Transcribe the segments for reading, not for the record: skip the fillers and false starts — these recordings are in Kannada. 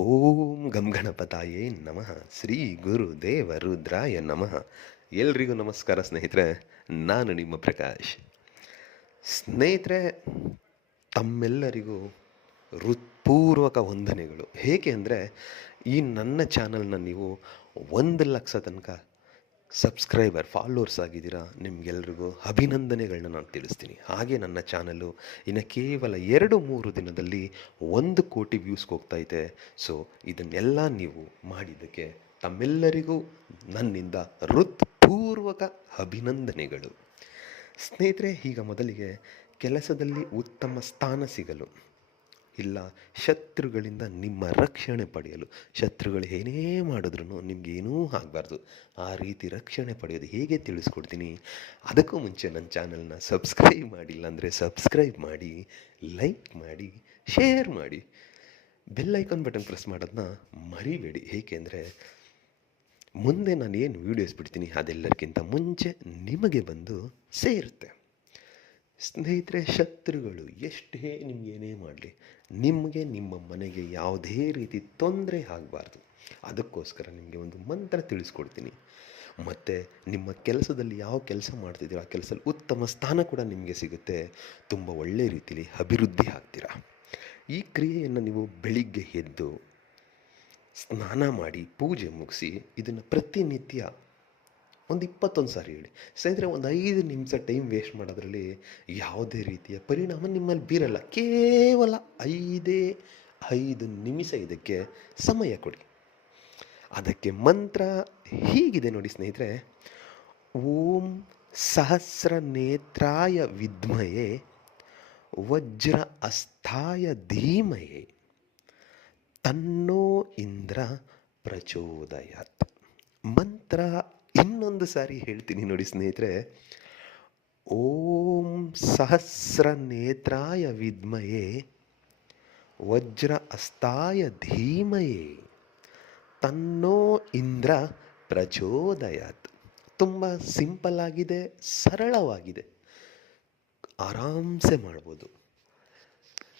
ಓಂ ಗಂ ಗಣಪತಾಯೇ ನಮಃ ಶ್ರೀ ಗುರು ದೇವ ರುದ್ರಾಯ ನಮಃ. ಎಲ್ರಿಗೂ ನಮಸ್ಕಾರ ಸ್ನೇಹಿತರೆ, ನಾನು ನಿಮ್ಮ ಪ್ರಕಾಶ್. ಸ್ನೇಹಿತರೆ, ತಮ್ಮೆಲ್ಲರಿಗೂ ಹೃತ್ಪೂರ್ವಕ ವಂದನೆಗಳು. ಹೇಗೆ ಅಂದರೆ, ಈ ನನ್ನ ಚಾನಲ್ನ ನೀವು 1,00,000 ತನಕ ಸಬ್ಸ್ಕ್ರೈಬರ್ ಫಾಲೋವರ್ಸ್ ಆಗಿದ್ದೀರಾ. ನಿಮಗೆಲ್ರಿಗೂ ಅಭಿನಂದನೆಗಳನ್ನ ನಾನು ತಿಳಿಸ್ತೀನಿ. ಹಾಗೆ ನನ್ನ ಚಾನಲ್ಲು ಇನ್ನು ಕೇವಲ 2-3 ದಿನದಲ್ಲಿ 1 ಕೋಟಿ ವ್ಯೂಸ್ಗೆ ಹೋಗ್ತೈತೆ. ಸೊ ಇದನ್ನೆಲ್ಲ ನೀವು ಮಾಡಿದ್ದಕ್ಕೆ ತಮ್ಮೆಲ್ಲರಿಗೂ ನನ್ನಿಂದ ಹೃತ್ಪೂರ್ವಕ ಅಭಿನಂದನೆಗಳು. ಸ್ನೇಹಿತರೆ, ಈಗ ಮೊದಲಿಗೆ ಕೆಲಸದಲ್ಲಿ ಉತ್ತಮ ಸ್ಥಾನ ಸಿಗಲು, ಇಲ್ಲ ಶತ್ರುಗಳಿಂದ ನಿಮ್ಮ ರಕ್ಷಣೆ ಪಡೆಯಲು, ಶತ್ರುಗಳು ಏನೇ ಮಾಡಿದ್ರೂ ನಿಮಗೇನೂ ಆಗಬಾರ್ದು, ಆ ರೀತಿ ರಕ್ಷಣೆ ಪಡೆಯೋದು ಹೇಗೆ ತಿಳಿಸ್ಕೊಡ್ತೀನಿ. ಅದಕ್ಕೂ ಮುಂಚೆ ನನ್ನ ಚಾನಲ್ನ ಸಬ್ಸ್ಕ್ರೈಬ್ ಮಾಡಿಲ್ಲ ಅಂದರೆ ಸಬ್ಸ್ಕ್ರೈಬ್ ಮಾಡಿ, ಲೈಕ್ ಮಾಡಿ, ಶೇರ್ ಮಾಡಿ, ಬೆಲ್ ಐಕಾನ್ ಬಟನ್ ಪ್ರೆಸ್ ಮಾಡೋದನ್ನ ಮರಿಬೇಡಿ. ಏಕೆಂದರೆ ಮುಂದೆ ನಾನು ಏನು ವೀಡಿಯೋಸ್ ಬಿಡ್ತೀನಿ ಅದೆಲ್ಲರಿಗಿಂತ ಮುಂಚೆ ನಿಮಗೆ ಬಂದು ಸೇರುತ್ತೆ. ಸ್ನೇಹಿತರೆ, ಶತ್ರುಗಳು ಎಷ್ಟೇ ನಿಮಗೇನೇ ಮಾಡಲಿ, ನಿಮಗೆ ನಿಮ್ಮ ಮನೆಗೆ ಯಾವುದೇ ರೀತಿ ತೊಂದರೆ ಆಗಬಾರ್ದು. ಅದಕ್ಕೋಸ್ಕರ ನಿಮಗೆ ಒಂದು ಮಂತ್ರ ತಿಳಿಸ್ಕೊಡ್ತೀನಿ. ಮತ್ತು ನಿಮ್ಮ ಕೆಲಸದಲ್ಲಿ ಯಾವ ಕೆಲಸ ಮಾಡ್ತಿದ್ದೀರೋ ಆ ಕೆಲಸದಲ್ಲಿ ಉತ್ತಮ ಸ್ಥಾನ ಕೂಡ ನಿಮಗೆ ಸಿಗುತ್ತೆ. ತುಂಬ ಒಳ್ಳೆಯ ರೀತಿಯಲ್ಲಿ ಅಭಿವೃದ್ಧಿ ಆಗ್ತೀರಾ. ಈ ಕ್ರಿಯೆಯನ್ನು ನೀವು ಬೆಳಿಗ್ಗೆ ಎದ್ದು ಸ್ನಾನ ಮಾಡಿ ಪೂಜೆ ಮುಗಿಸಿ ಇದನ್ನು ಪ್ರತಿನಿತ್ಯ ಒಂದು 21 ಸಾರಿ ಹೇಳಿ. ಸ್ನೇಹಿತರೆ, ಒಂದು 5 ನಿಮಿಷ ಟೈಮ್ ವೇಸ್ಟ್ ಮಾಡೋದ್ರಲ್ಲಿ ಯಾವುದೇ ರೀತಿಯ ಪರಿಣಾಮ ನಿಮ್ಮಲ್ಲಿ ಬೀರಲ್ಲ. ಕೇವಲ 5 ನಿಮಿಷ ಇದಕ್ಕೆ ಸಮಯ ಕೊಡಿ. ಅದಕ್ಕೆ ಮಂತ್ರ ಹೀಗಿದೆ ನೋಡಿ ಸ್ನೇಹಿತರೆ. ಓಂ ಸಹಸ್ರ ನೇತ್ರಾಯ ವಿದ್ಮಯೇ ವಜ್ರ ಅಸ್ಥಾಯ ಧೀಮಯೇ ತನ್ನೋ ಇಂದ್ರ ಪ್ರಚೋದಯಾತ್. ಮಂತ್ರ ಇನ್ನೊಂದು ಸಾರಿ ಹೇಳ್ತೀನಿ ನೋಡಿ ಸ್ನೇಹಿತರೆ. ಓಂ ಸಹಸ್ರ ನೇತ್ರಾಯ ವಿದ್ಮಯೇ ವಜ್ರ ಅಸ್ಥಾಯ ಧೀಮಯೇ ತನ್ನೋ ಇಂದ್ರ ಪ್ರಚೋದಯಾತ್. ತುಂಬ ಸಿಂಪಲ್ ಆಗಿದೆ, ಸರಳವಾಗಿದೆ, ಆರಾಮ್ಸೆ ಮಾಡ್ಬೋದು.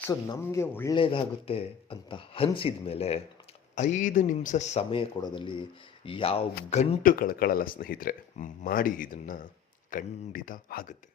ಸೊ ನಮಗೆ ಒಳ್ಳೆಯದಾಗುತ್ತೆ ಅಂತ ಅನಿಸಿದ ಮೇಲೆ 5 ನಿಮಿಷ ಸಮಯ ಕೊಡೋದಲ್ಲಿ ಯಾವ ಗಂಟು ಕಳ್ಕೊಳ್ಳಲ್ಲ ಸ್ನೇಹಿತರೆ. ಮಾಡಿ, ಇದನ್ನು ಖಂಡಿತ ಆಗುತ್ತೆ.